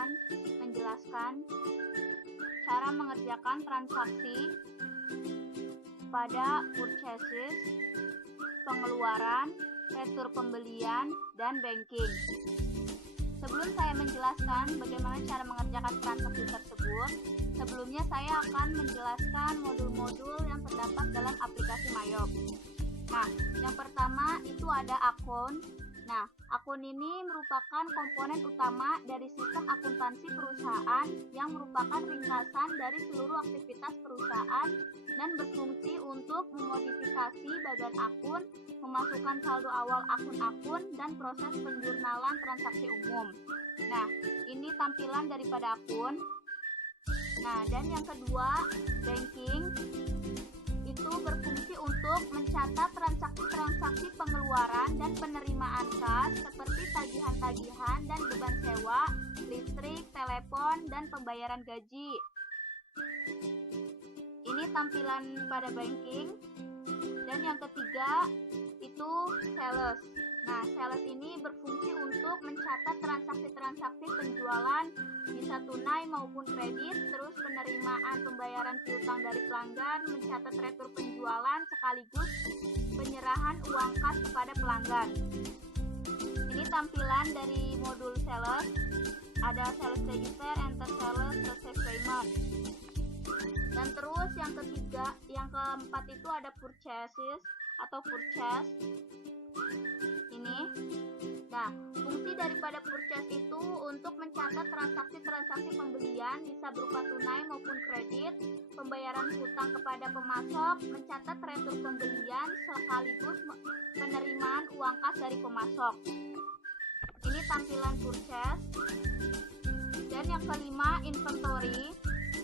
akan menjelaskan cara mengerjakan transaksi pada purchases, pengeluaran, retur pembelian, dan banking. Sebelum saya menjelaskan bagaimana cara mengerjakan transaksi tersebut, sebelumnya saya akan menjelaskan modul-modul yang terdapat dalam aplikasi Mayop. Nah, yang pertama itu ada akun. Nah, akun ini merupakan komponen utama dari sistem akuntansi perusahaan yang merupakan ringkasan dari seluruh aktivitas perusahaan dan berfungsi untuk memodifikasi bagian akun, memasukkan saldo awal akun-akun, dan proses penjurnalan transaksi umum. Nah, ini tampilan daripada akun. Nah, dan yang kedua, banking itu berfungsi untuk mencatat transaksi-transaksi pengeluaran dan penerimaan kas seperti tagihan-tagihan dan beban sewa, listrik, telepon, dan pembayaran gaji. Ini tampilan pada banking. Dan yang ketiga itu sales. Nah, sales ini berfungsi untuk mencatat transaksi-transaksi penjualan bisa tunai maupun kredit, terus penerimaan pembayaran piutang dari pelanggan, mencatat retur penjualan sekaligus penyerahan uang kas kepada pelanggan. Ini tampilan dari modul sales. Ada sales register, enter sales, receive payment. Dan terus yang keempat itu ada purchases atau purchase. Ini. Nah, fungsi daripada purchase itu untuk mencatat transaksi-transaksi pembelian bisa berupa tunai maupun kredit, pembayaran hutang kepada pemasok, mencatat retur pembelian sekaligus penerimaan uang kas dari pemasok. Ini tampilan purchase. Dan yang kelima, inventory.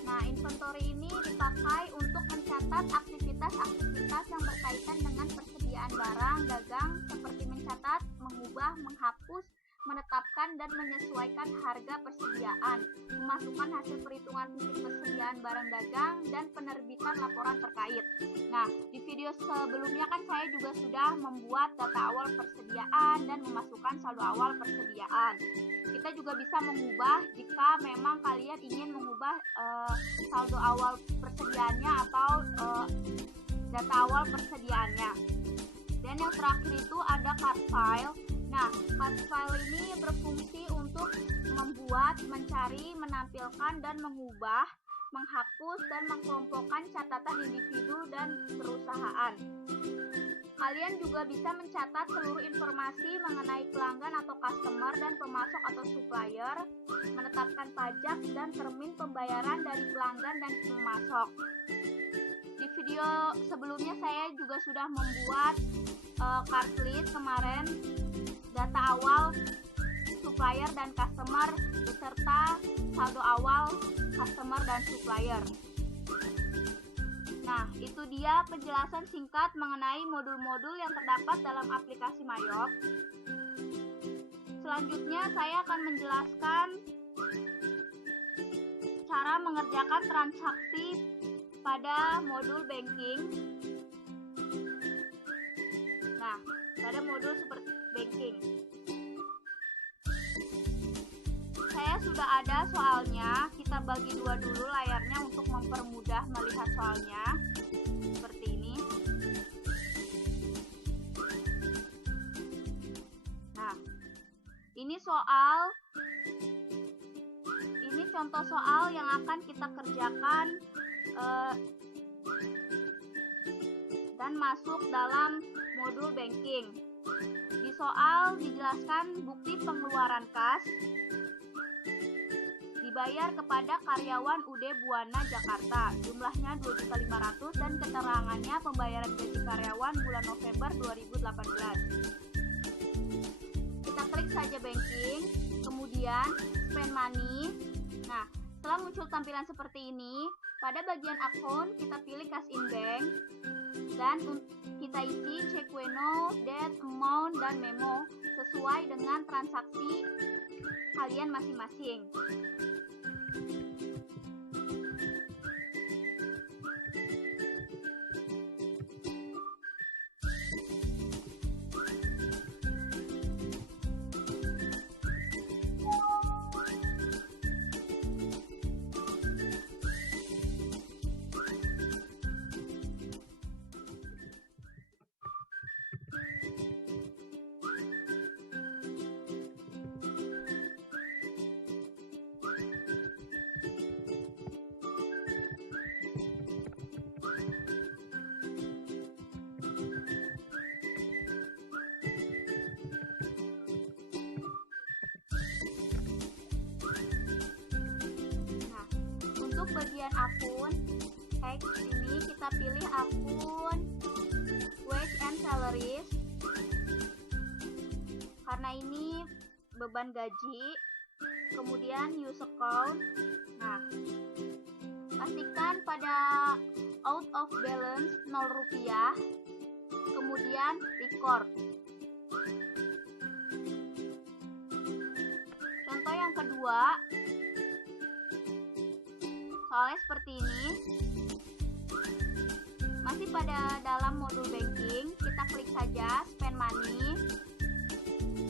Nah, inventory ini dipakai untuk mencatat aktivitas-aktivitas yang berkaitan dengan persediaan barang dagang seperti mencatat, mengubah, menghapus, menetapkan dan menyesuaikan harga persediaan, memasukkan hasil perhitungan fisik persediaan barang dagang, dan penerbitan laporan terkait. Nah, di video sebelumnya kan saya juga sudah membuat data awal persediaan dan memasukkan saldo awal persediaan. Kita juga bisa mengubah jika memang kalian ingin mengubah saldo awal persediaannya atau data awal persediaannya. Dan yang terakhir itu ada card file. Nah, card file ini berfungsi untuk membuat, mencari, menampilkan, dan mengubah, menghapus, dan mengelompokkan catatan individu dan perusahaan. Kalian juga bisa mencatat seluruh informasi mengenai pelanggan atau customer dan pemasok atau supplier, menetapkan pajak dan termin pembayaran dari pelanggan dan pemasok. Di video sebelumnya saya juga sudah membuat card list kemarin, data awal supplier dan customer beserta saldo awal customer dan supplier. Nah, itu dia penjelasan singkat mengenai modul-modul yang terdapat dalam aplikasi Mayop. Selanjutnya saya akan menjelaskan cara mengerjakan transaksi pada modul banking. Nah, pada modul seperti banking. Saya sudah ada soalnya, kita bagi dua dulu layarnya untuk mempermudah melihat soalnya. Seperti ini. Nah, ini contoh soal yang akan kita kerjakan dan masuk dalam modul banking. Di soal dijelaskan bukti pengeluaran kas dibayar kepada karyawan UD Buana Jakarta, jumlahnya 2.500.000 dan keterangannya pembayaran gaji karyawan bulan November 2018. Kita klik saja banking, kemudian spend money. Nah, setelah muncul tampilan seperti ini, pada bagian akun kita pilih cash in bank dan kita isi check weno, date, amount, dan memo sesuai dengan transaksi kalian masing-masing. Untuk bagian akun X ini kita pilih akun wage and salaries karena ini beban gaji. Kemudian use account. Nah, pastikan pada out of balance 0 rupiah. Kemudian record. Contoh yang kedua, soalnya seperti ini. Masih pada dalam modul banking, kita klik saja spend money.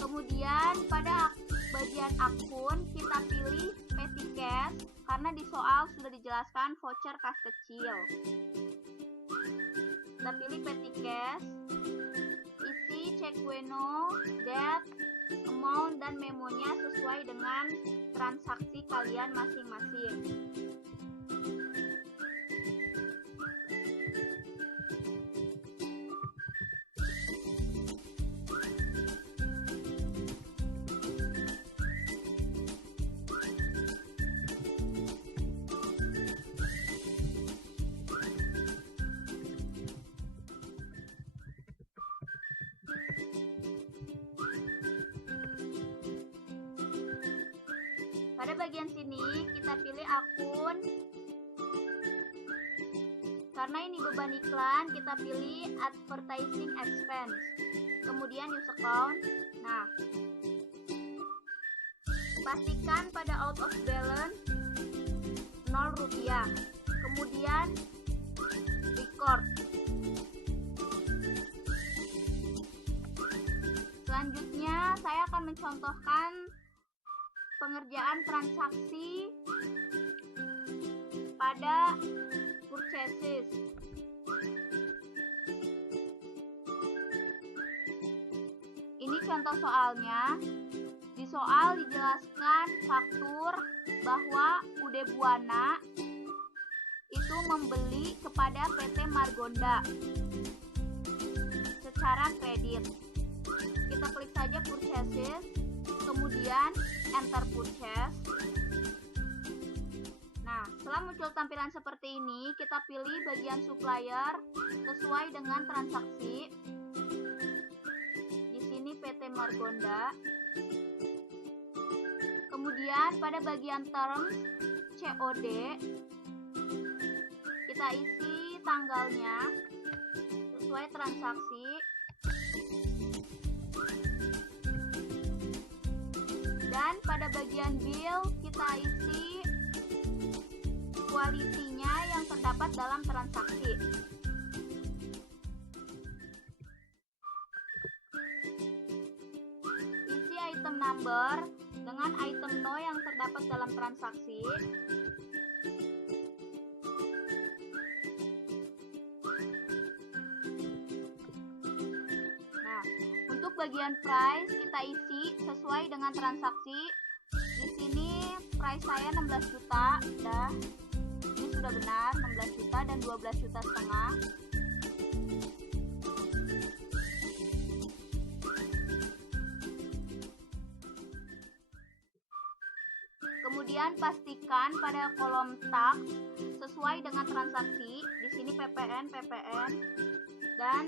Kemudian pada bagian akun kita pilih petty cash karena di soal sudah dijelaskan voucher kas kecil. Kita pilih petty cash, isi cek weno, date, amount dan memonya sesuai dengan transaksi kalian masing-masing. Pada bagian sini kita pilih akun. Karena ini beban iklan, kita pilih advertising expense. Kemudian use account. Nah, pastikan pada out of balance 0 rupiah. Kemudian record. Selanjutnya saya akan mencontohkan pengerjaan transaksi pada purchases. Ini contoh soalnya. Di soal dijelaskan faktur bahwa Ude Buana itu membeli kepada PT Margonda secara kredit. Kita klik saja purchases, kemudian enter purchase. Nah, setelah muncul tampilan seperti ini, kita pilih bagian supplier sesuai dengan transaksi. Di sini PT Margonda. Kemudian pada bagian terms COD, kita isi tanggalnya sesuai transaksi. Dan pada bagian bill kita isi kualitinya yang terdapat dalam transaksi. Isi item number dengan item no yang terdapat dalam transaksi. Nah, untuk bagian price kita isi sesuai dengan transaksi. Di sini price saya 16 juta, dah. Ini sudah benar, 16 juta dan 12 juta setengah. Kemudian pastikan pada kolom tax sesuai dengan transaksi. Di sini PPN dan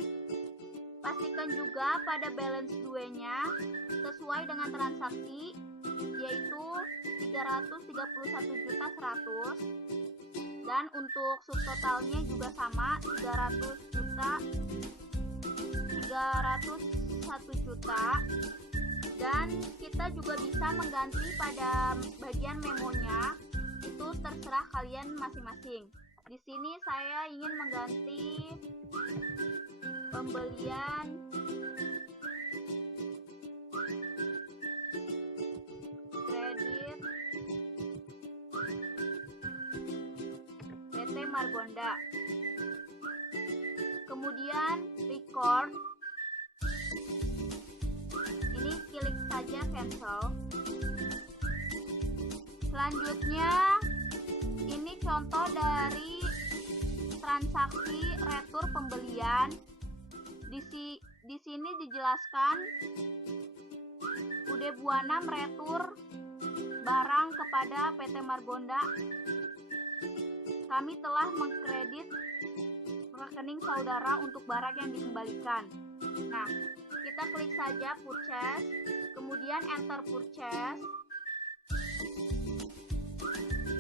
pastikan juga pada balance 2-nya sesuai dengan transaksi, yaitu 331.100.000, dan untuk subtotalnya juga sama 301 juta. Dan kita juga bisa mengganti pada bagian memonya, itu terserah kalian masing-masing. Di sini saya ingin mengganti pembelian kredit PT Margonda. Kemudian record. Ini klik saja cancel. Selanjutnya ini contoh dari transaksi retur pembelian. Di sini dijelaskan Ude Buana meretur barang kepada PT Margonda Kami telah mengkredit rekening saudara untuk barang yang dikembalikan. Nah, kita klik saja purchase, kemudian enter purchase.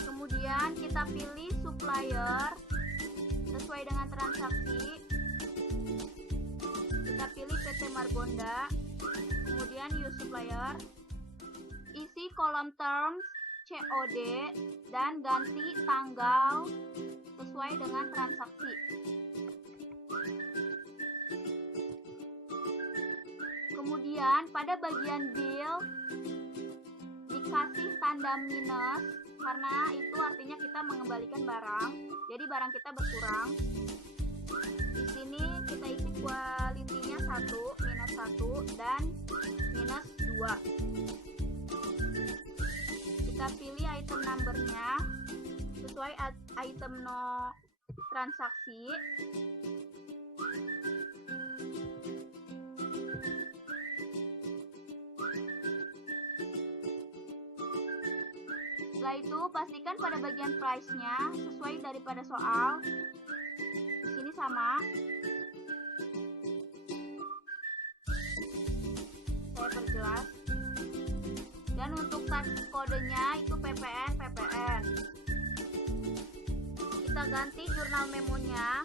Kemudian kita pilih supplier sesuai dengan transaksi. Kita pilih PT Margonda, kemudian use supplier. Isi kolom terms COD dan ganti tanggal sesuai dengan transaksi. Kemudian pada bagian bill dikasih tanda minus karena itu artinya kita mengembalikan barang. Jadi barang kita berkurang. Di sini kita isi kualitinya 1, minus 1 dan minus 2. Kita pilih item numbernya sesuai item no transaksi. Setelah itu pastikan pada bagian price-nya sesuai daripada soal. Di sini sama. Saya perjelas. Dan untuk tax kodenya itu PPN. Kita ganti jurnal memonya.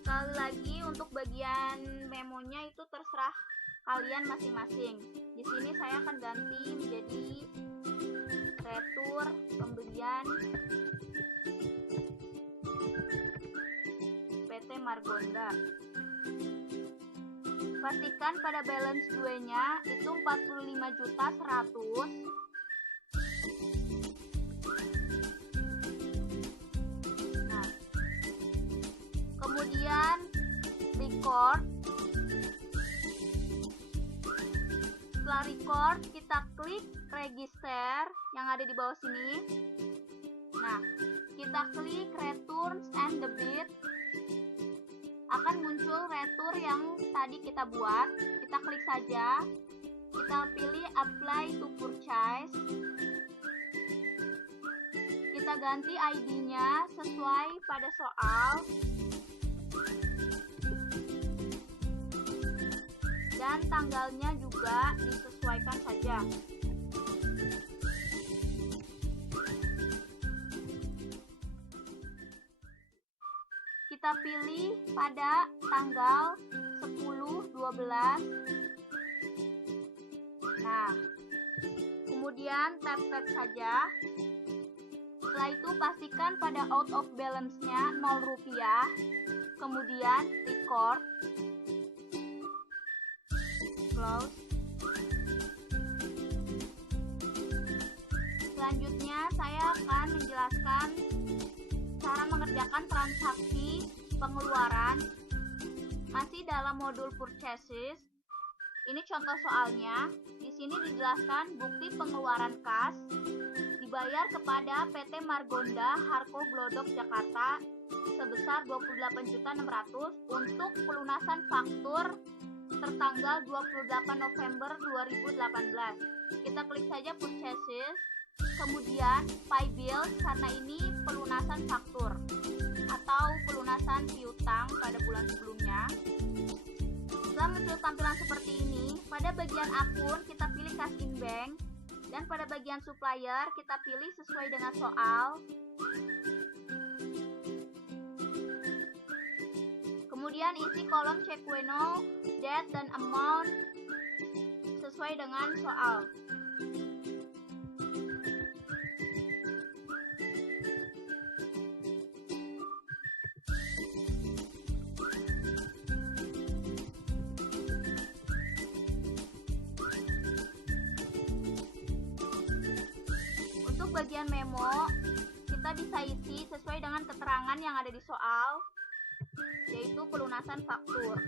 Sekali lagi untuk bagian memonya itu terserah kalian masing-masing. Di sini saya akan ganti menjadi retur pembelian PT Margonda. Pastikan pada balance 2-nya itu 45.100.000. Nah, kemudian record. Setelah record, kita klik register yang ada di bawah sini. Nah, kita klik returns and debit. Akan muncul retur yang tadi kita buat. Kita klik saja. Kita pilih apply to purchase. Kita ganti ID-nya sesuai pada soal. Dan tanggalnya juga disesuaikan saja. Kita pilih pada tanggal 10/12. Nah, kemudian tap saja. Setelah itu pastikan pada out of balance-nya 0 rupiah. Kemudian record. Close. Selanjutnya saya akan menjelaskan cara mengerjakan transaksi pengeluaran masih dalam modul purchases. Ini contoh soalnya. Di sini dijelaskan bukti pengeluaran kas dibayar kepada PT Margonda Harko Glodok Jakarta sebesar 28.600.000 untuk pelunasan faktur tertanggal 28 November 2018. Kita klik saja purchases, kemudian pay bill karena ini pelunasan faktur atau pelunasan piutang pada bulan sebelumnya. Setelah muncul tampilan seperti ini, pada bagian akun kita pilih cash in bank dan pada bagian supplier kita pilih sesuai dengan soal. Kemudian isi kolom check window, date dan amount sesuai dengan soal. Untuk bagian memo, kita bisa isi sesuai dengan keterangan yang ada di soal, yaitu pelunasan faktur.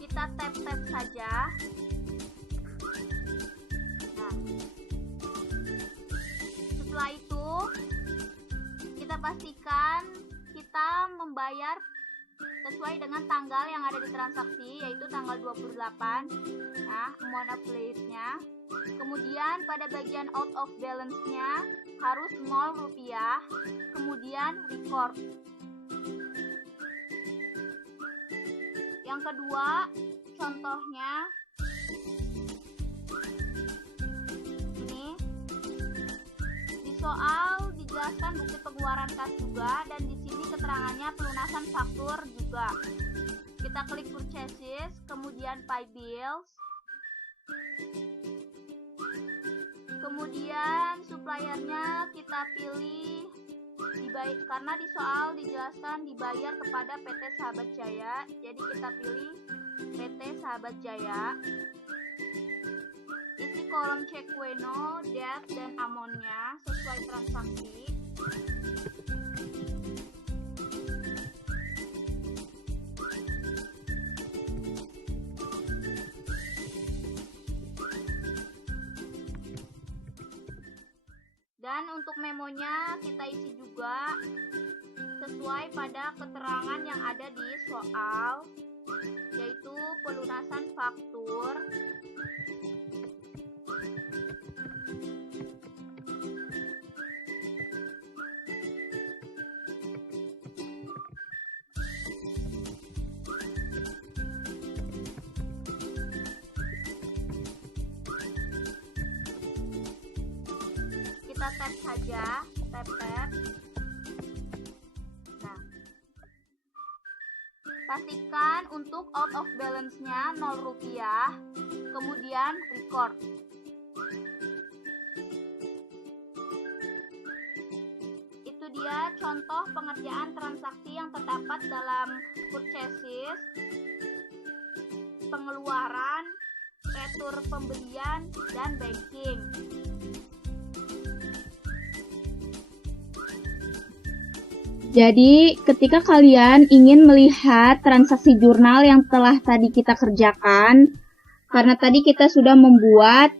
Kita tap saja. pastikan kita membayar sesuai dengan tanggal yang ada di transaksi, yaitu tanggal 28. Nah, amount affiliate-nya. Kemudian pada bagian out of balance-nya harus 0 rupiah. Kemudian record. Yang kedua, contohnya ini. Di soal dijelaskan bukti pengeluaran kas juga, dan di sini keterangannya pelunasan faktur juga. Kita klik purchases, kemudian pay bills. Kemudian suppliernya kita pilih karena di soal dijelaskan dibayar kepada PT Sahabat Jaya, jadi kita pilih PT Sahabat Jaya. Isi kolom check Weno, debt, dan amount-nya sesuai transaksi. Dan untuk memonya kita isi juga sesuai pada keterangan yang ada di soal, yaitu pelunasan faktur, kita tap saja, tap. Nah, pastikan untuk out of balance-nya 0 rupiah, kemudian record. Itu dia contoh pengerjaan transaksi yang terdapat dalam purchases, pengeluaran, retur pembelian, dan banking. Jadi, ketika kalian ingin melihat transaksi jurnal yang telah tadi kita kerjakan, karena tadi kita sudah membuat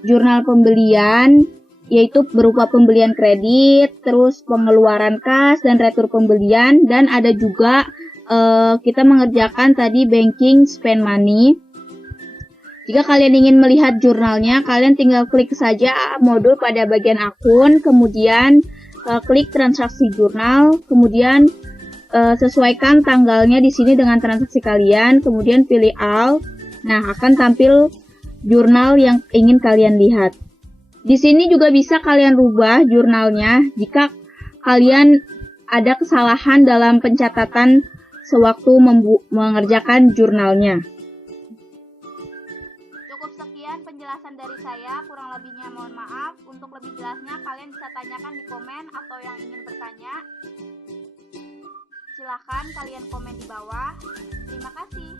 jurnal pembelian, yaitu berupa pembelian kredit, terus pengeluaran kas, dan retur pembelian, dan ada juga kita mengerjakan tadi banking spend money. Jika kalian ingin melihat jurnalnya, kalian tinggal klik saja modul pada bagian akun, kemudian klik transaksi jurnal, kemudian sesuaikan tanggalnya di sini dengan transaksi kalian, kemudian pilih all. Nah, akan tampil jurnal yang ingin kalian lihat. Di sini juga bisa kalian rubah jurnalnya jika kalian ada kesalahan dalam pencatatan sewaktu mengerjakan jurnalnya. Cukup sekian penjelasan dari saya, kurang lebihnya mohon maaf. Untuk lebih jelasnya kalian bisa tanyakan di komen atau yang ingin bertanya. Silahkan kalian komen di bawah. Terima kasih.